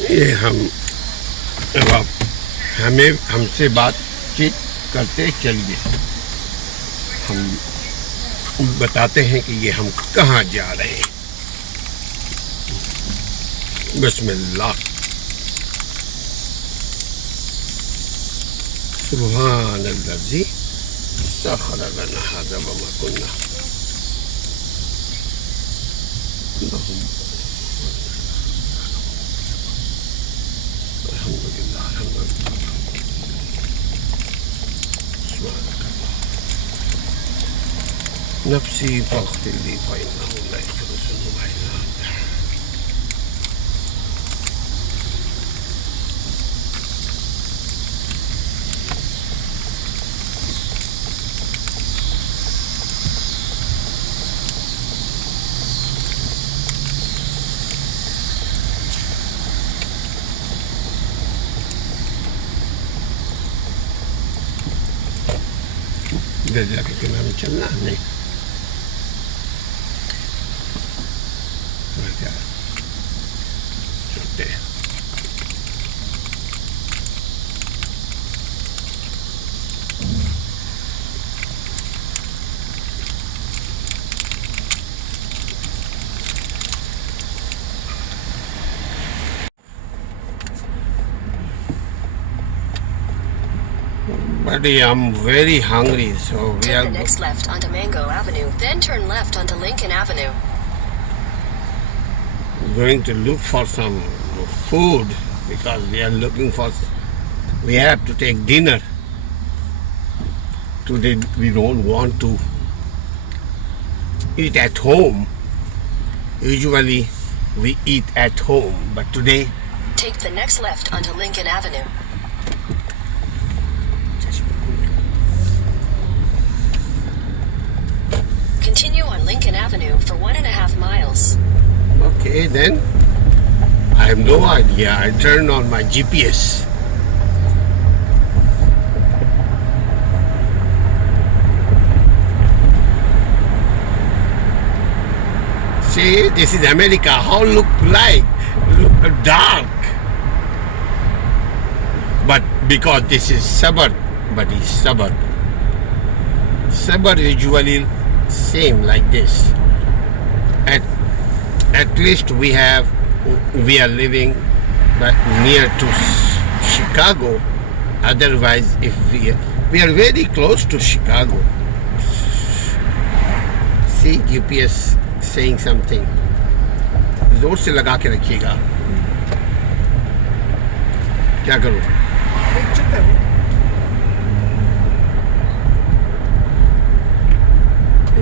ये हम अब आप हमें हमसे बातचीत करते चलिए, हम बताते हैं कि ये हम कहाँ जा रहे हैं। बिस्मिल्लाह, सुब्हानल्लाज़ी सख़र लना हाज़ा व मा कुन्ना। अल्हम्दुलिल्लाह, अल्हम्दुलिल्लाह। नफ्सी फ़ग़्फ़िरली फ़इन्नहु ला यग़फ़िरु ज़ुनूबा इल्ला अंत। इधर जाके किनारे चलना नहीं, चलते हैं। Buddy, I'm very hungry, so we Take are the next left onto Mango Avenue, then turn left onto Lincoln Avenue. going to look for some food because we are looking for. We have to take dinner today. We don't want to eat at home. Usually, we eat at home, but today. Take the next left onto Lincoln Avenue. Continue on Lincoln Avenue for 1.5 miles. Okay, then I have no idea. I turned on my GPS. See, this is America. How look like? Look dark. But because this is suburb, but it's suburb. Suburb usually same like this. At least we are living but near to Chicago. Otherwise, if we are very close to Chicago. See, GPS saying something. जोर से लगा के रखिएगा। क्या करूं?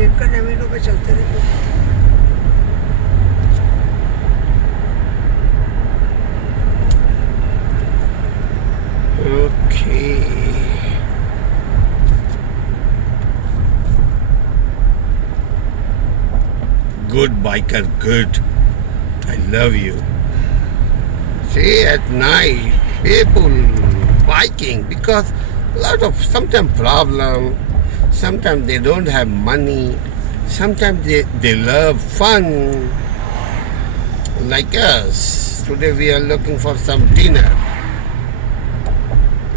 एक का जमीनों पे चलते रहे। Okay. Good biker, good. I love you. See, at night, people biking because a lot of sometimes problem. Sometimes they don't have money. Sometimes they love fun. Like us. Today we are looking for some dinner.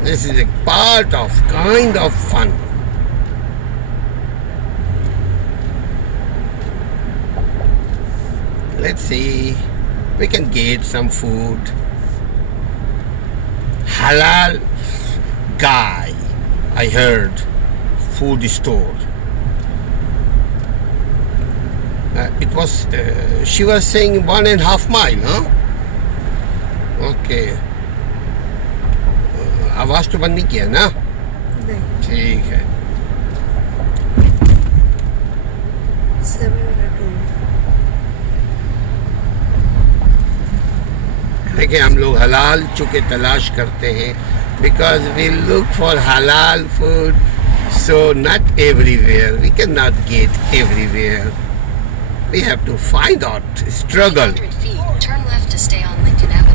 This is a part of kind of fun. Let's see. We can get some food. Halal guy, I heard. Food store. It was. She was saying 1.5 mile, huh? Okay. आवाज तो बंद नहीं किया ना? नहीं। ठीक है। देखिए, हम लोग हलाल चुके तलाश करते हैं because we look for halal food, so not everywhere. We cannot get everywhere. We have to find out, struggle. 100 feet, turn left to stay on Lincoln Avenue.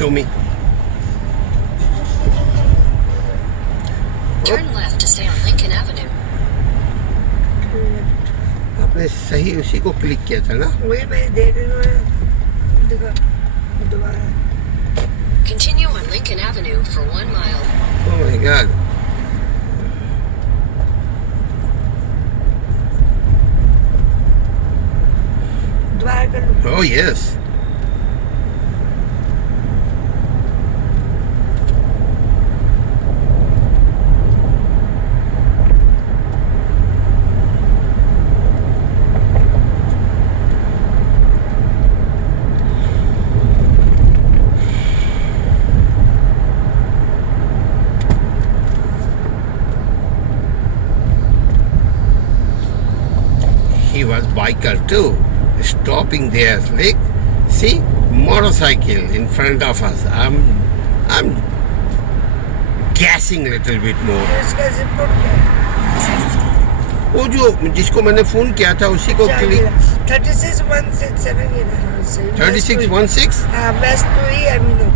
Show me. Turn left to stay on Lincoln Avenue. आपने सही उसी को click किया था ना? वही मैं देख रही हूँ, देखो दोबारा Continue on Lincoln Avenue for 1 mile. Oh my God. दोबारा कर लो। Oh yes. He was biker too, stopping there. Like, see, motorcycle in front of us. I'm gassing a little bit more. इसका zip code क्या है? वो जो जिसको मैंने phone किया था उसी को क्लिक 36167 ये रहा सही। 3616. हाँ बेस्ट तो ही अमीनो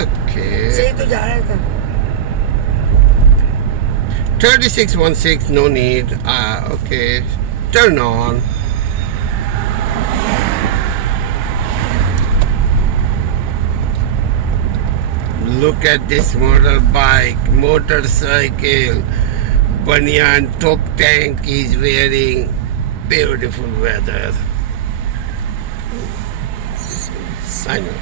Okay. सही तो जा रहा था। 3616. No need. Okay. Turn on. Look at this motorcycle, banyan top tank is wearing. Beautiful weather. I know.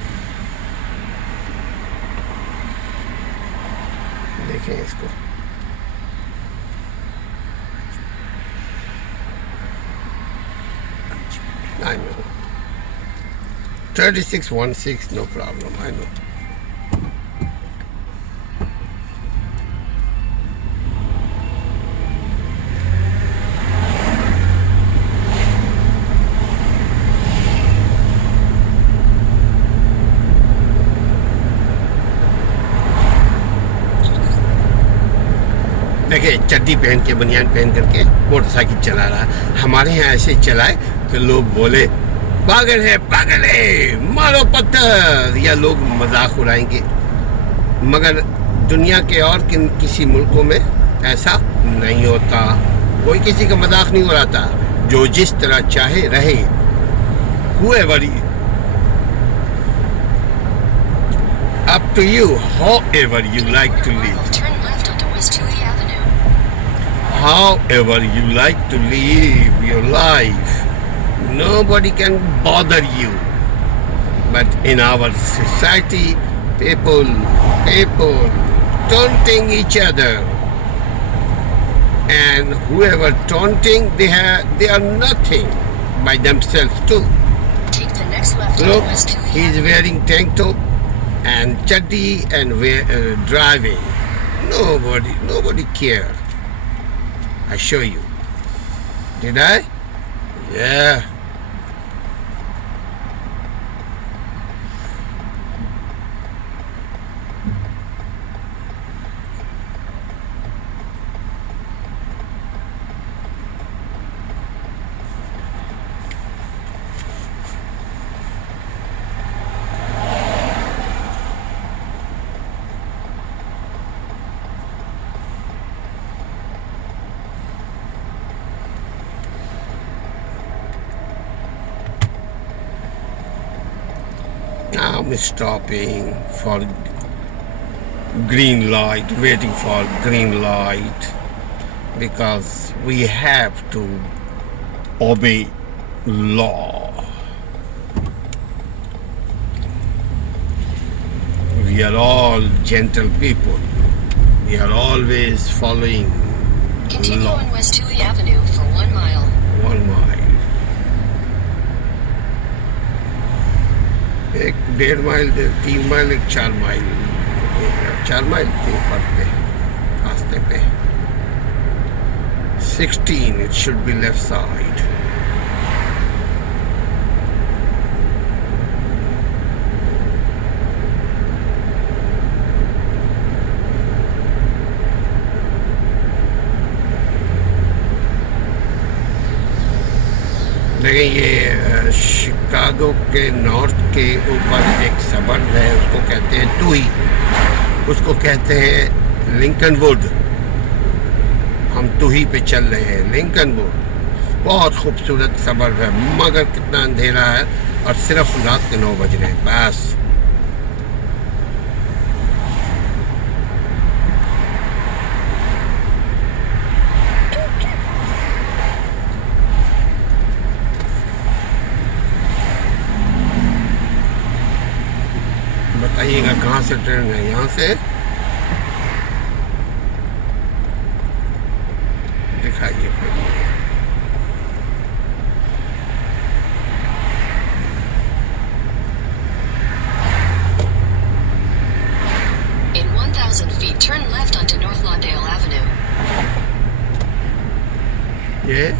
देखें इसको. I know. 3616, no problem. I know. देखिए चड्डी पहन के बनियान पहन करके मोटरसाइकिल चला रहा है. हमारे यहाँ ऐसे चलाए तो लोग बोले पागल है मारो पत्थर, या लोग मजाक उड़ाएंगे. मगर दुनिया के और किसी मुल्कों में ऐसा नहीं होता. कोई किसी का मजाक नहीं उड़ाता. जो जिस तरह चाहे रहे. whoever up to you, however you like to live. Turn left onto West Huey Avenue. However you like to live your life. Nobody can bother you. But in our society, people taunting each other. And whoever taunting, they are nothing by themselves too. Take the next left Look, on West Huey he's Avenue. wearing tank top and chaddi and driving. Nobody care. I show you. Did I? Yeah. I'm stopping for green light, waiting for green light, because we have to obey law. We are all gentle people. We are always following Continue law. on West Huey Avenue for 1 mile. 1 mile. 1.5 mile 3 mile 4 mile 4 mile थे पड़ते रास्ते पे. 16 it should be left side. लेकिन ये Chicago के north के ऊपर एक सबर्ब है, उसको कहते हैं टूई, उसको कहते हैं लिंकन वुड. हम टूही पे चल रहे हैं, लिंकन वुड. बहुत खूबसूरत सबर है, मगर कितना अंधेरा है और सिर्फ रात के 9 बज रहे हैं बस। बताइएगा कहाँ से ट्रेन है? यहाँ से दिखाइए फिर। In 1,000 feet, turn left onto North Lawndale Avenue. ये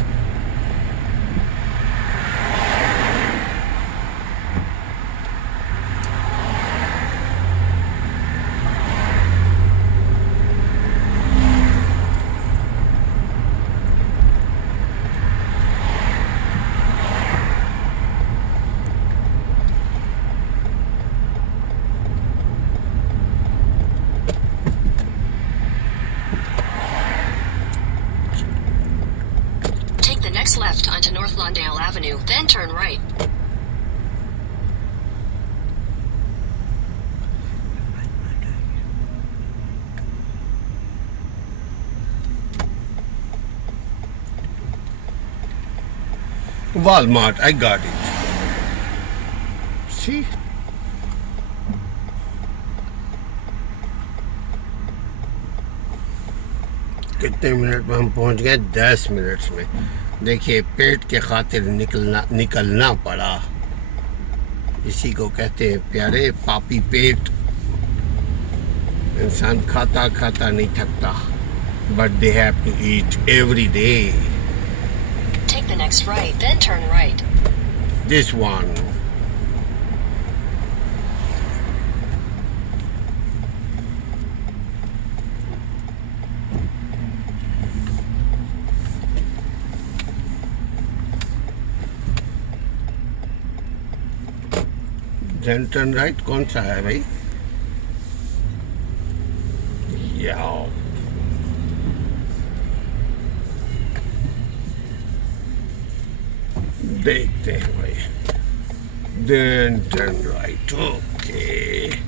Take the next left onto North Lawndale Avenue, then turn right. Walmart, I got it. See? कितने मिनट में हम पहुंच गए? 10 मिनट में। देखिए, पेट के खातिर निकलना पड़ा। इसी को कहते हैं प्यारे पापी पेट। इंसान खाता खाता नहीं थकता, but they have to eat every day. Take the next right, then turn right. This one. Then turn right कौन सा है भाई? याओ। देखते हैं भाई। Then turn right. Okay.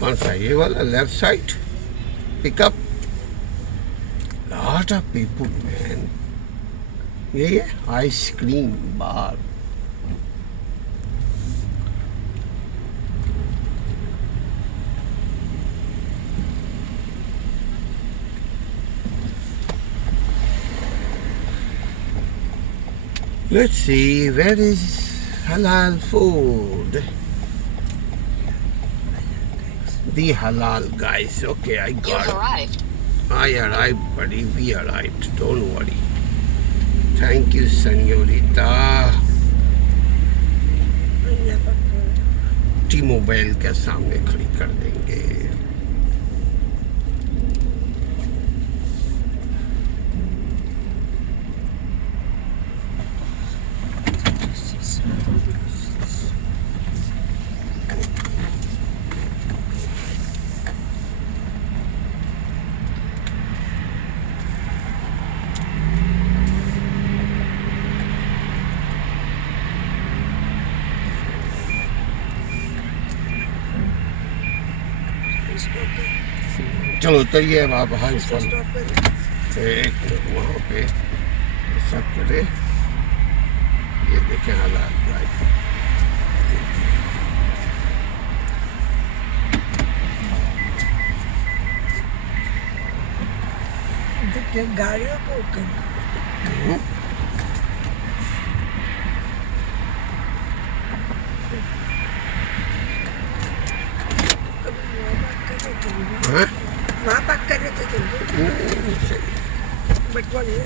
कौन सा? ये वाला left side? Pick up. Lot of people, man. ये ice cream bar. Let's see, where is Halal Food? The Halal guys. Okay, I You've got it. arrived. I arrived, buddy. We arrived. Don't worry. Thank you, señorita. T-Mobile के सामने खड़ी कर देंगे। चलो उतरिए अब आप। हाँ, एक वहाँ पे ऐसा करे। ये देखें हालात भाई। देखिए गाड़ियों को हाँ? वहाँ तक कर रहे थे बटवाले